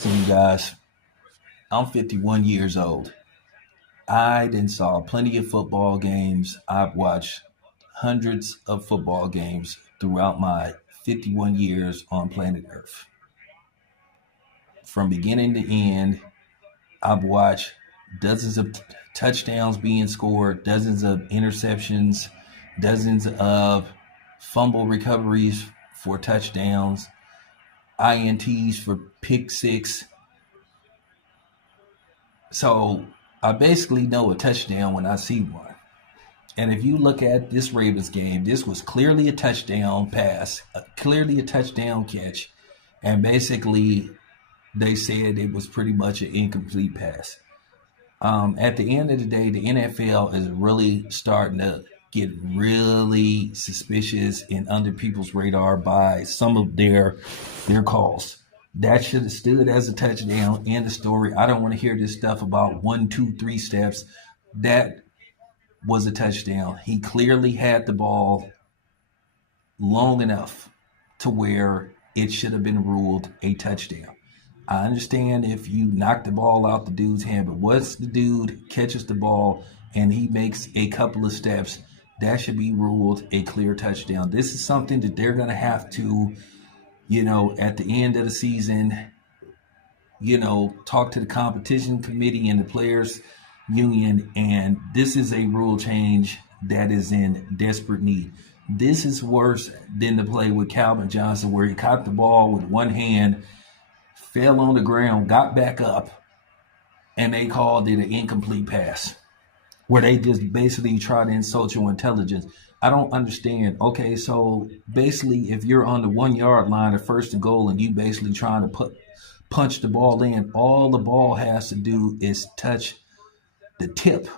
So you guys, I'm 51 years old. I done saw plenty of football games. I've watched hundreds of football games throughout my 51 years on planet Earth. From beginning to end, I've watched dozens of touchdowns being scored, dozens of interceptions, dozens of fumble recoveries for touchdowns, INTs for pick six. So I basically know a touchdown when I see one. And if you look at this Ravens game, this was clearly a touchdown pass, clearly a touchdown catch. And basically, they said it was pretty much an incomplete pass. At the end of the day, the NFL is really starting to get really suspicious and under people's radar by some of their calls. That should have stood as a touchdown. End of story. I don't want to hear this stuff about 1, 2, 3 steps. That was a touchdown. He clearly had the ball long enough to where it should have been ruled a touchdown. I understand if you knock the ball out the dude's hand, but once the dude catches the ball and he makes a couple of steps, that should be ruled a clear touchdown. This is something that they're going to have to, at the end of the season, talk to the competition committee and the players union, and this is a rule change that is in desperate need. This is worse than the play with Calvin Johnson where he caught the ball with one hand, fell on the ground, got back up, and they called it an incomplete pass where they just basically try to insult your intelligence. I don't understand. Okay, so basically if you're on the 1 yard line of first and goal and you basically trying to punch the ball in, all the ball has to do is touch the tip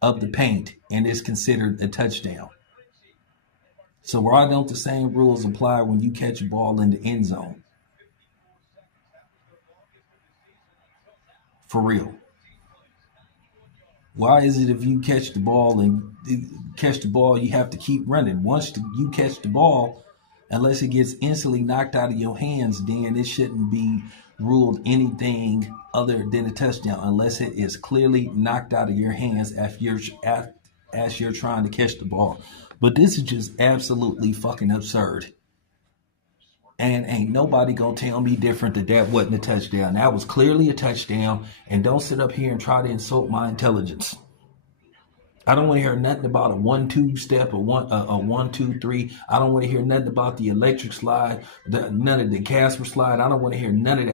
of the paint and it's considered a touchdown. So why don't the same rules apply when you catch a ball in the end zone? For real. Why is it if you catch the ball you have to keep running? Once you catch the ball, unless it gets instantly knocked out of your hands, then it shouldn't be ruled anything other than a touchdown unless it is clearly knocked out of your hands as you're trying to catch the ball. But this is just absolutely fucking absurd. And ain't nobody gonna tell me different that wasn't a touchdown. That was clearly a touchdown. And don't sit up here and try to insult my intelligence. I don't want to hear nothing about a 1-2 step or a 1-2-3. I don't want to hear nothing about the electric slide, none of the Casper slide. I don't want to hear none of that.